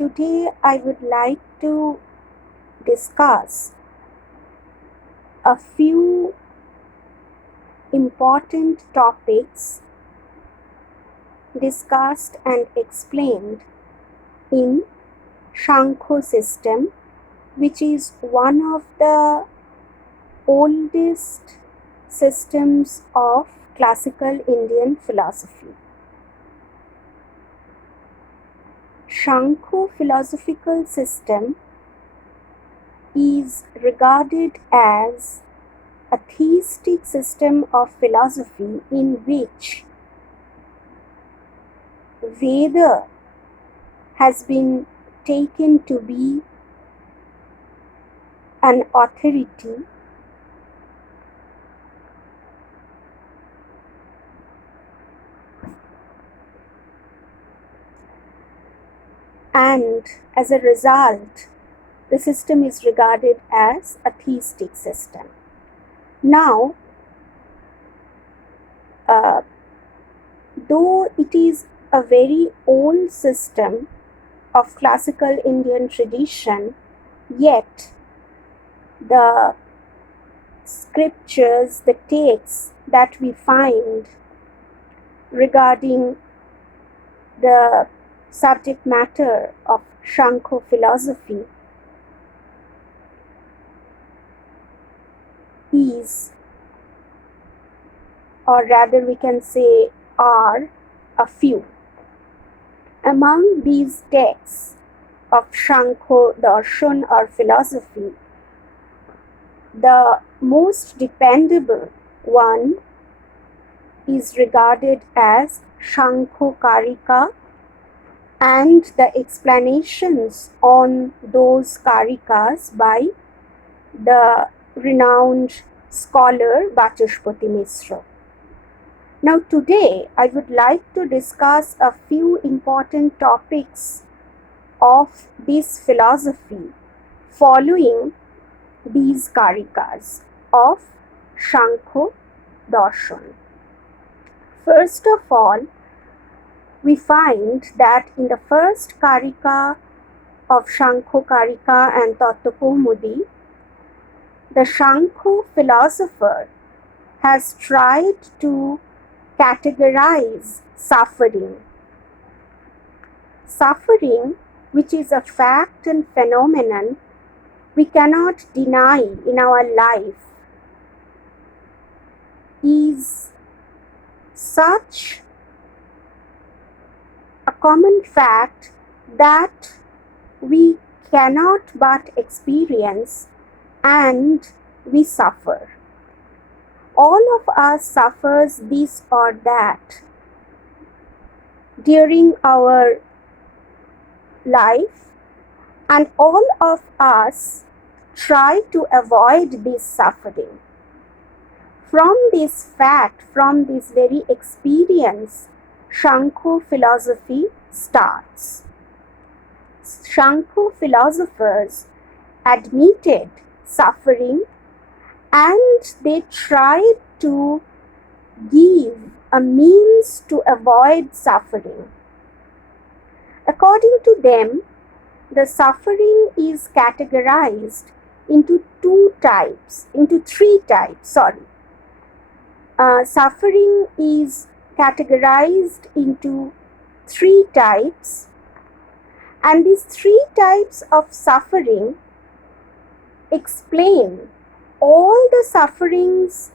today I would like to discuss a few important topics discussed and explained in Samkhya system, which is one of the oldest systems of classical Indian philosophy. Samkhya philosophical system is regarded as a theistic system of philosophy in which Veda has been taken to be an authority and as a result the system is regarded as a theistic system. Now, though it is a very old system of classical Indian tradition, yet the scriptures, the texts that we find regarding the subject matter of Samkhya philosophy is, or rather we can say are, a few. Among these texts of Samkhya darshan or philosophy, the most dependable one is regarded as Samkhya karika, and the explanations on those karikas by the renowned scholar Vachaspati Mishra. Now today I would like to discuss a few important topics of this philosophy following these karikas of Samkhya darshan. First of all, we find that in the first karika of Samkhya karika and Tattva-Kaumudi, the Samkhya philosopher has tried to categorize suffering. Suffering, which is a fact and phenomenon we cannot deny in our life, is such a common fact that we cannot but experience and we suffer. All of us suffers this or that during our life, and all of us try to avoid this suffering. From this fact, from this very experience, Samkhya philosophy starts. Samkhya philosophers admitted suffering and they tried to give a means to avoid suffering. According to them, the suffering is categorized into three types. Suffering is categorized into 3 types, and these 3 types of suffering explain all the sufferings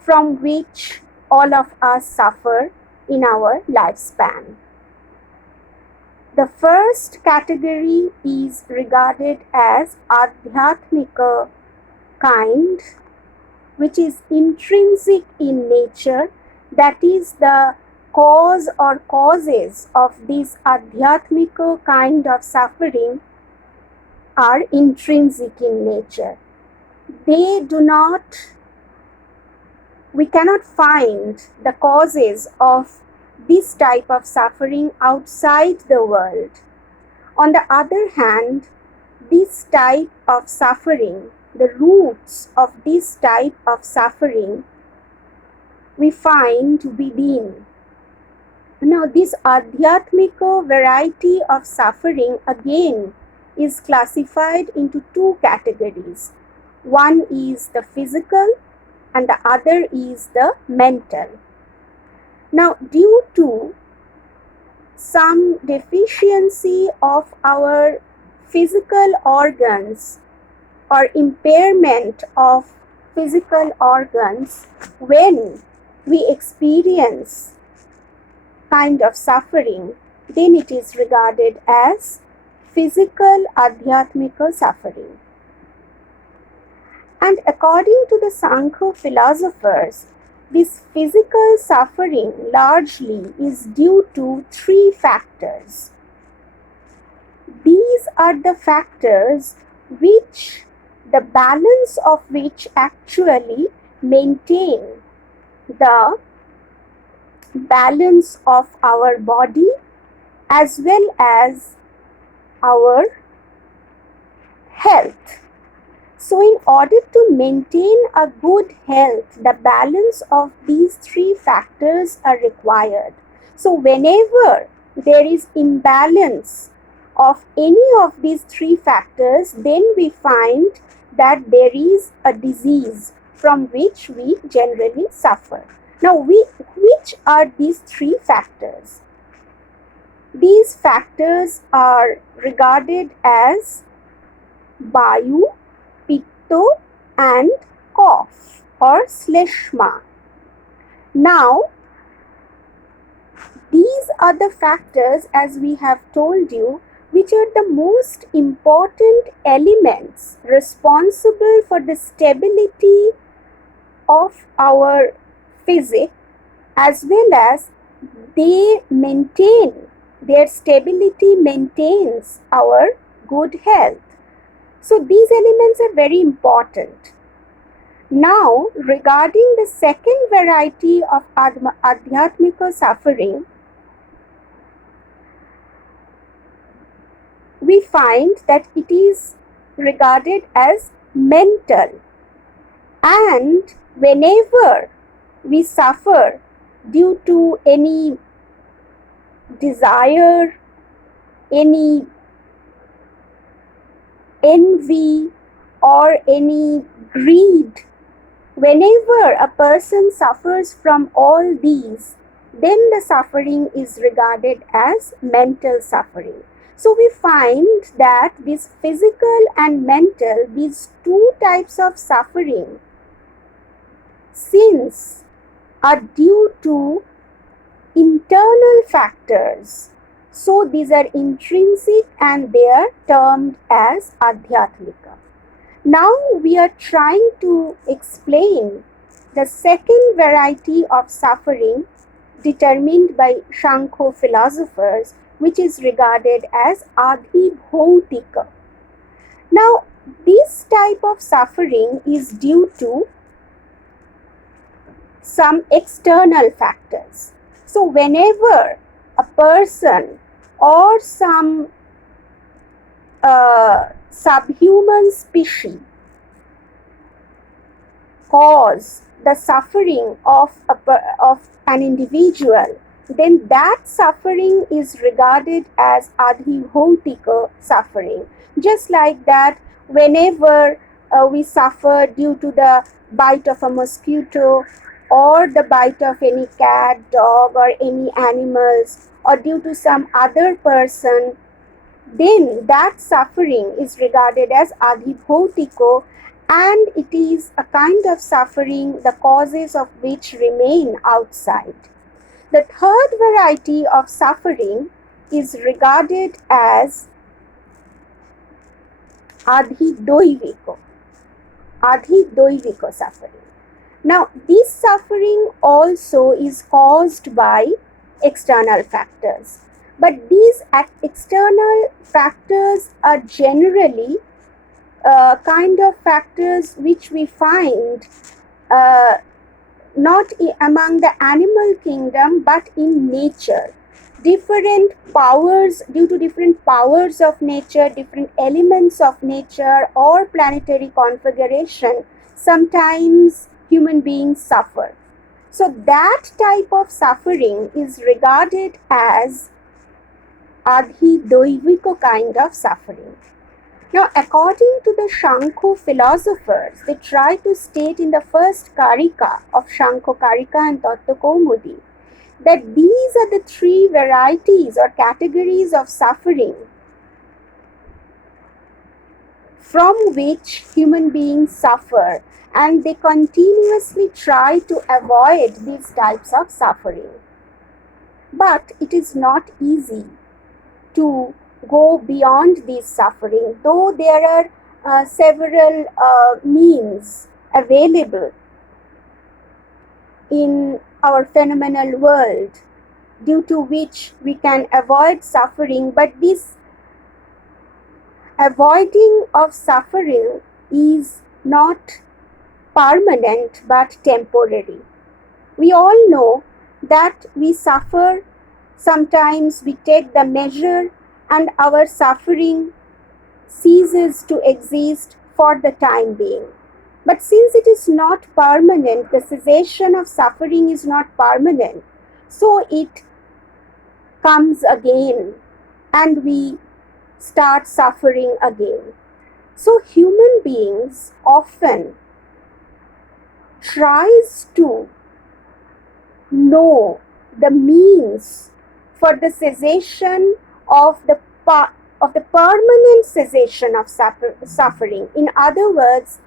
from which all of us suffer in our lifespan. The first category is regarded as adhyatmika kind, which is intrinsic in nature, that is the cause or causes of this adhyatmika kind of suffering are intrinsic in nature. We cannot find the causes of this type of suffering outside the world. On the other hand, this type of suffering, the roots of this type of suffering, we find within. Now, this Adhyatmika variety of suffering again is classified into two categories. One is the physical and the other is the mental. Now, due to some deficiency of our physical organs or impairment of physical organs, when we experience kind of suffering, then it is regarded as physical adhyatmika suffering. And according to the Samkhya philosophers, this physical suffering largely is due to three factors. These are the factors which the balance of which actually maintain the balance of our body as well as our health. So, in order to maintain a good health, the balance of these three factors are required. So, whenever there is imbalance of any of these three factors, then we find that there is a disease from which we generally suffer. Now, which are these three factors? These factors are regarded as Vayu, Pitto and cough or Shleshma. Now, these are the factors, as we have told you, which are the most important elements responsible for the stability of our physics, as well as their stability maintains our good health. So these elements are very important. Now, regarding the second variety of adhyatmika suffering, we find that it is regarded as mental. And whenever we suffer due to any desire, any envy or any greed, whenever a person suffers from all these, then the suffering is regarded as mental suffering. So we find that this physical and mental, these two types of suffering, since are due to internal factors, so these are intrinsic and they are termed as adhyatmika. Now we are trying to explain the second variety of suffering determined by Samkhya philosophers, which is regarded as adhibhautika. Now, this type of suffering is due to some external factors. So, whenever a person or some subhuman species cause the suffering of an individual, then that suffering is regarded as adhibhautika suffering. Just like that, whenever we suffer due to the bite of a mosquito or the bite of any cat, dog or any animals, or due to some other person, then that suffering is regarded as adhibhautiko, and it is a kind of suffering the causes of which remain outside. The third variety of suffering is regarded as adhidoiviko suffering. Now, this suffering also is caused by external factors, but these external factors are generally kind of factors which we find not among the animal kingdom but in nature. Different powers, due to different powers of nature, different elements of nature or planetary configuration, sometimes human beings suffer. So that type of suffering is regarded as adhi-doiviko kind of suffering. Now, according to the Samkhya philosophers, they try to state in the first karika of Samkhya Karika and Tattva Kaumudi that these are the three varieties or categories of suffering from which human beings suffer, and they continuously try to avoid these types of suffering. But it is not easy to go beyond this suffering, though there are several means available in our phenomenal world due to which we can avoid suffering, but this avoiding of suffering is not permanent but temporary. We all know that we suffer, sometimes we take the measure and our suffering ceases to exist for the time being. But since it is not permanent, the cessation of suffering is not permanent, so it comes again and we start suffering again. So human beings often tries to know the means for the cessation of the permanent cessation of suffering. In other words,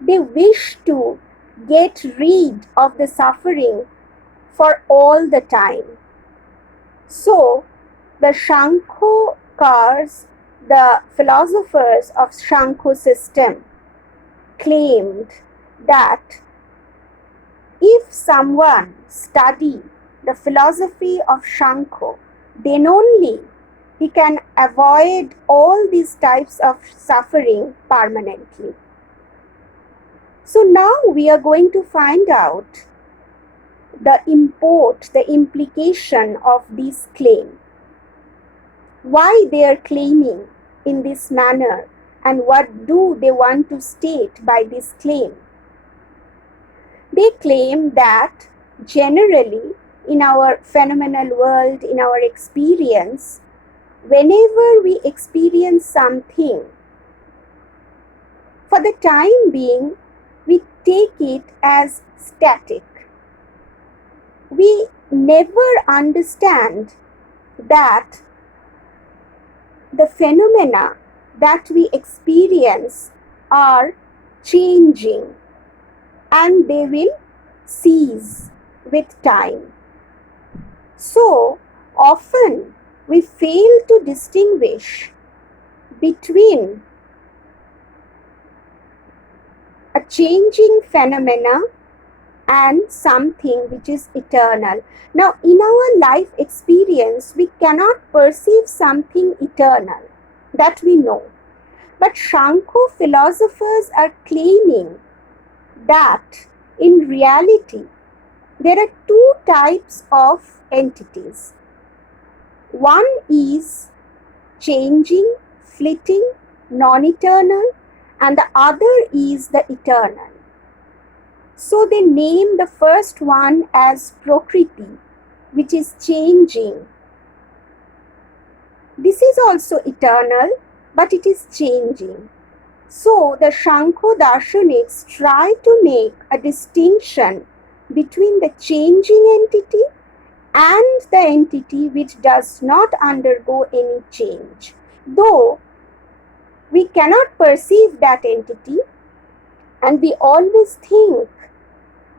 they wish to get rid of the suffering for all the time. So the Sankhyakas, the philosophers of Sankhya system, claimed that if someone study the philosophy of Sankhya, then only he can avoid all these types of suffering permanently. So now we are going to find out the import, the implication of this claim. Why they are claiming in this manner and what do they want to state by this claim? They claim that generally in our phenomenal world, in our experience, whenever we experience something, for the time being, we take it as static. We never understand that the phenomena that we experience are changing and they will cease with time. So often we fail to distinguish between a changing phenomena and something which is eternal. Now, in our life experience, we cannot perceive something eternal, that we know. But Sankhya philosophers are claiming that in reality, there are two types of entities. One is changing, fleeting, non-eternal, and the other is the eternal. So they name the first one as Prakriti, which is changing. This is also eternal, but it is changing. So the Sankhya Darshaniks try to make a distinction between the changing entity and the entity which does not undergo any change. Though we cannot perceive that entity, and we always think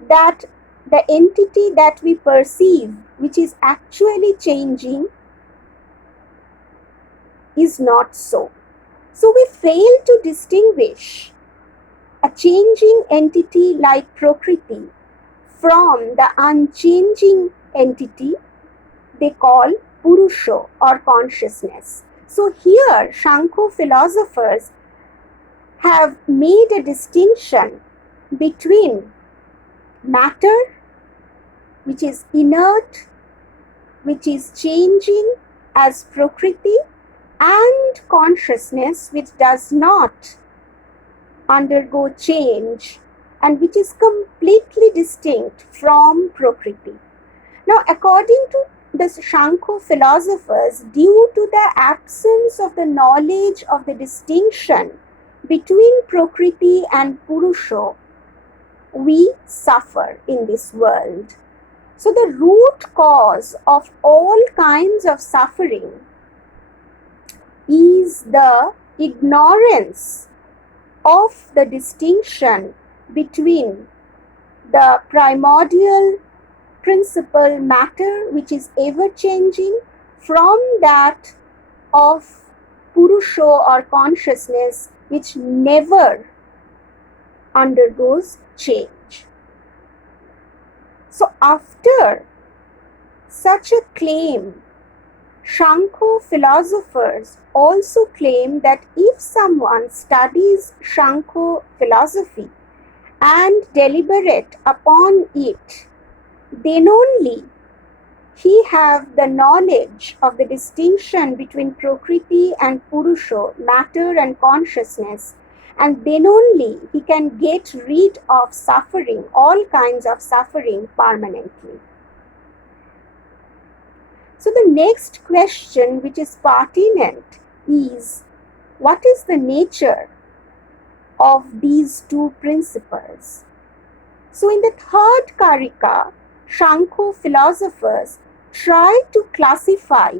that the entity that we perceive, which is actually changing, is not so. So we fail to distinguish a changing entity like Prakriti from the unchanging entity they call Purusha or consciousness. So here Sankhya philosophers have made a distinction between matter, which is inert, which is changing as Prakriti, and consciousness, which does not undergo change and which is completely distinct from Prakriti. Now, according to the Samkhya philosophers, due to the absence of the knowledge of the distinction between Prakriti and Purusha, we suffer in this world. So, the root cause of all kinds of suffering is the ignorance of the distinction between the primordial principle matter, which is ever changing, from that of Purusha or consciousness, which never undergoes change. So, after such a claim, Samkhya philosophers also claim that if someone studies Samkhya philosophy and deliberate upon it, then only he have the knowledge of the distinction between Prakriti and Purusha, matter and consciousness, and then only he can get rid of suffering, all kinds of suffering permanently. So the next question which is pertinent is, what is the nature of these two principles? So in the third karika, Samkhya philosophers try to classify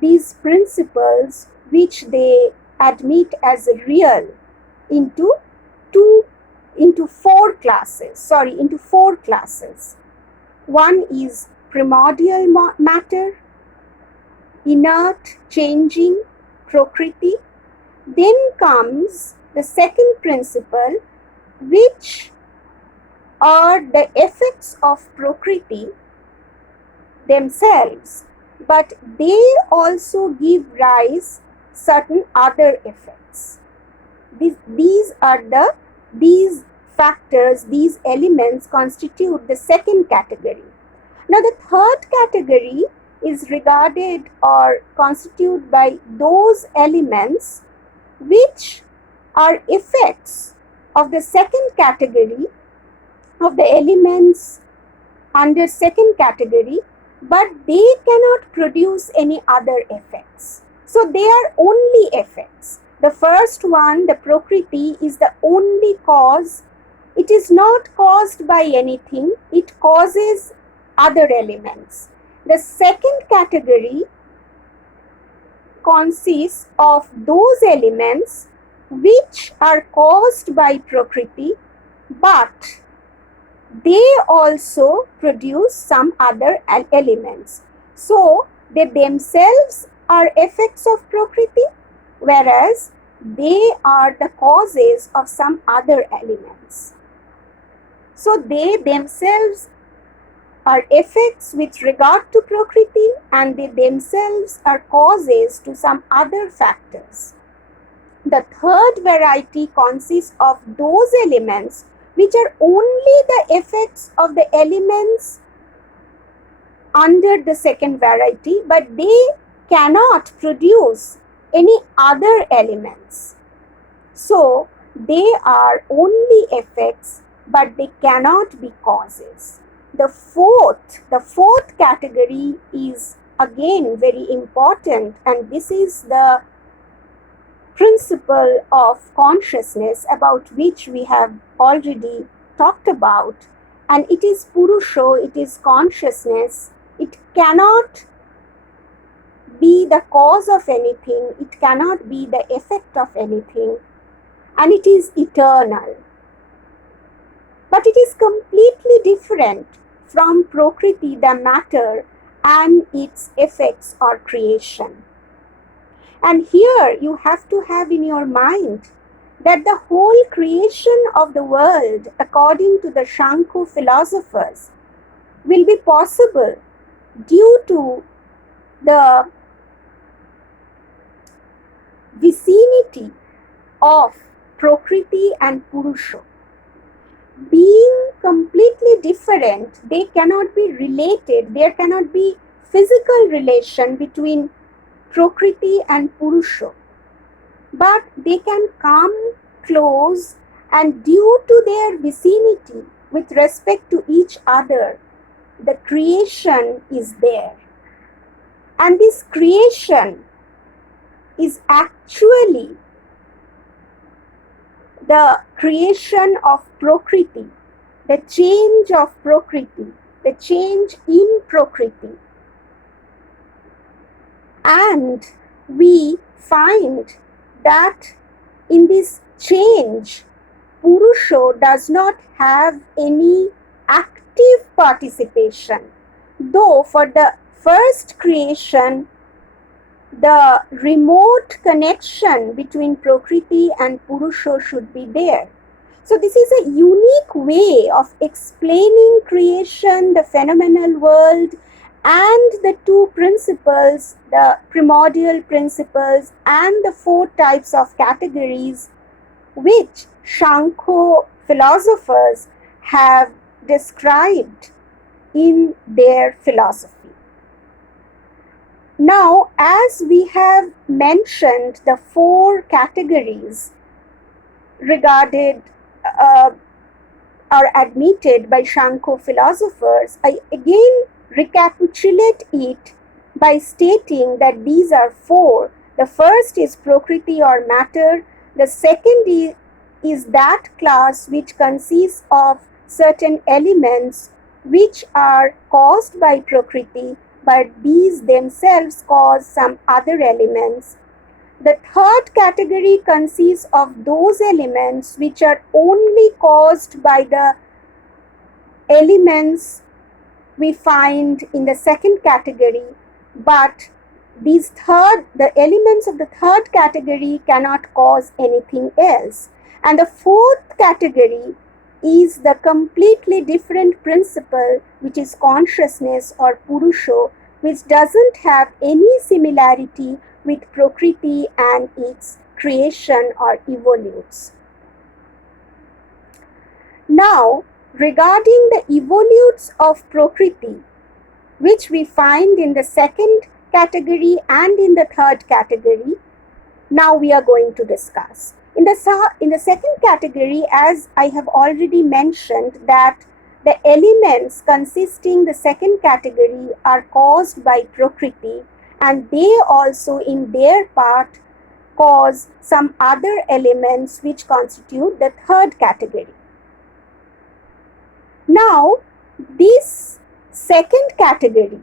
these principles which they admit as real into four classes. One is primordial matter, inert, changing, Prakriti. Then comes the second principle, which are the effects of Prakriti themselves, but they also give rise certain other effects. These factors, these elements constitute the second category. Now the third category is regarded or constituted by those elements which are effects of the second category, of the elements under second category, but they cannot produce any other effects. So they are only effects. The first one, the Prakriti, is the only cause. It is not caused by anything. It causes other elements. The second category consists of those elements which are caused by Prakriti, but they also produce some other elements. So they themselves are effects of Prakriti, whereas they are the causes of some other elements. So they themselves are effects with regard to Prakriti, and they themselves are causes to some other factors. The third variety consists of those elements which are only the effects of the elements under the second variety, but they cannot produce any other elements. So they are only effects, but they cannot be causes. The fourth category is again very important, and this is the principle of consciousness about which we have already talked about, and it is Purusha, it is consciousness. It cannot be the cause of anything, it cannot be the effect of anything, and it is eternal. But it is completely different from Prakriti, the matter, and its effects or creation. And here you have to have in your mind that the whole creation of the world, according to the Samkhya philosophers, will be possible due to the vicinity of Prakriti and Purusha. Being completely different, they cannot be related. There cannot be physical relation between Prakriti and Purusha, but they can come close and due to their vicinity with respect to each other, the creation is there. And this creation is actually the creation of Prakriti, the change of Prakriti, the change in Prakriti. And we find that in this change, Purusha does not have any active participation, though for the first creation, the remote connection between Prakriti and Purusha should be there. So this is a unique way of explaining creation, the phenomenal world, and the two principles, the primordial principles and the four types of categories which Samkhya philosophers have described in their philosophy. Now, as we have mentioned the four categories regarded or admitted by Samkhya philosophers, I again recapitulate it by stating that these are four. The first is Prakriti or matter. The second is that class which consists of certain elements which are caused by Prakriti, but these themselves cause some other elements. The third category consists of those elements which are only caused by the elements we find in the second category, but the elements of the third category cannot cause anything else. And the fourth category is the completely different principle, which is consciousness or Purusha, which doesn't have any similarity with Prakriti and its creation or evolutes. Now, regarding the evolutes of Prakriti, which we find in the second category and in the third category, now we are going to discuss. In the second category, as I have already mentioned, that the elements consisting the second category are caused by Prakriti, and they also in their part cause some other elements which constitute the third category. Now, this second category,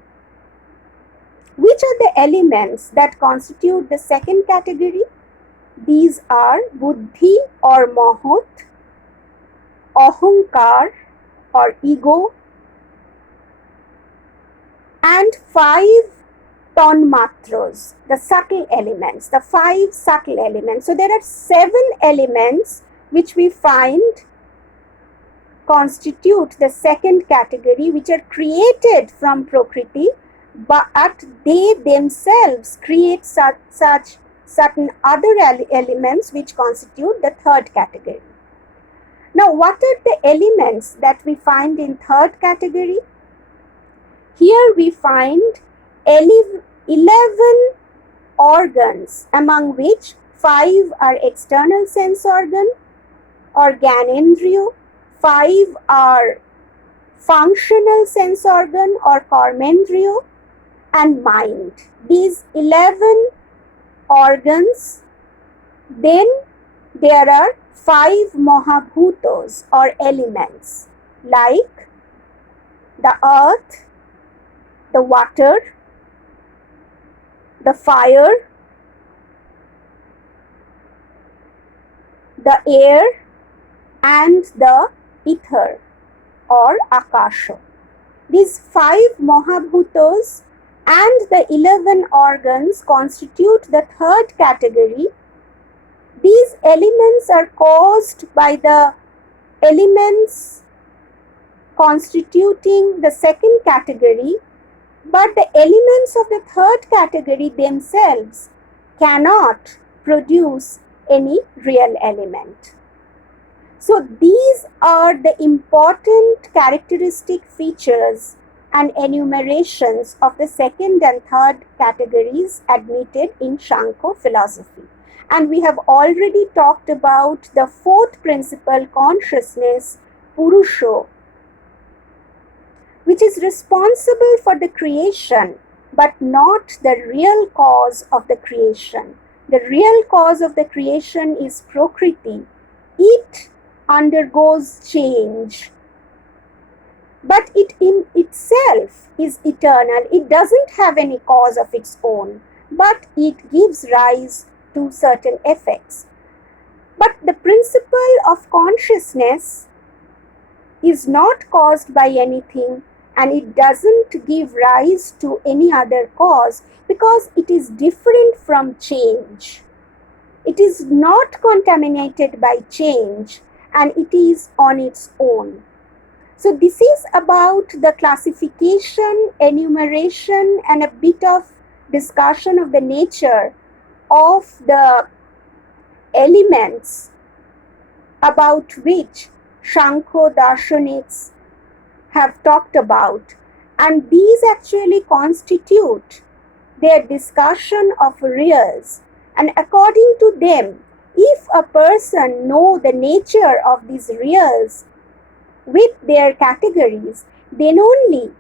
which are the elements that constitute the second category? These are Buddhi or Mahat, Ahankar or ego, and 5 tanmatras, the subtle elements, the 5 subtle elements. So there are 7 elements which we find constitute the second category, which are created from Prakriti, but they themselves create such certain other elements which constitute the third category. Now, what are the elements that we find in third category? Here we find 11 organs, among which 5 are external sense organ or Gyanendriya, 5 are functional sense organ or Karmendriya, and mind. These 11 organs. Then there are 5 Mahabhutas or elements, like the earth, the water, the fire, the air, and the ether or Akasha. These 5 Mahabhutas and the 11 organs constitute the third category. These elements are caused by the elements constituting the second category, but the elements of the third category themselves cannot produce any real element. So these are the important characteristic features and enumerations of the second and third categories admitted in Samkhya philosophy. And we have already talked about the fourth principle, consciousness, Purusho, which is responsible for the creation, but not the real cause of the creation. The real cause of the creation is Prakriti. It undergoes change, but it in itself is eternal. It doesn't have any cause of its own, but it gives rise to certain effects. But the principle of consciousness is not caused by anything, and it doesn't give rise to any other cause because it is different from change. It is not contaminated by change, and it is on its own. So this is about the classification, enumeration, and a bit of discussion of the nature of the elements about which Sankhya Darshanics have talked about, and these actually constitute their discussion of reals. And according to them, if a person know the nature of these reals with their categories, then only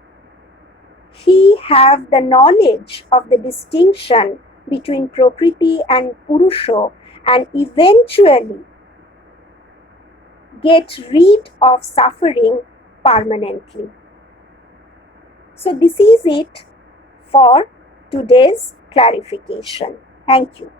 he have the knowledge of the distinction between Prakriti and Purusha, and eventually get rid of suffering permanently. So this is it for today's clarification. Thank you.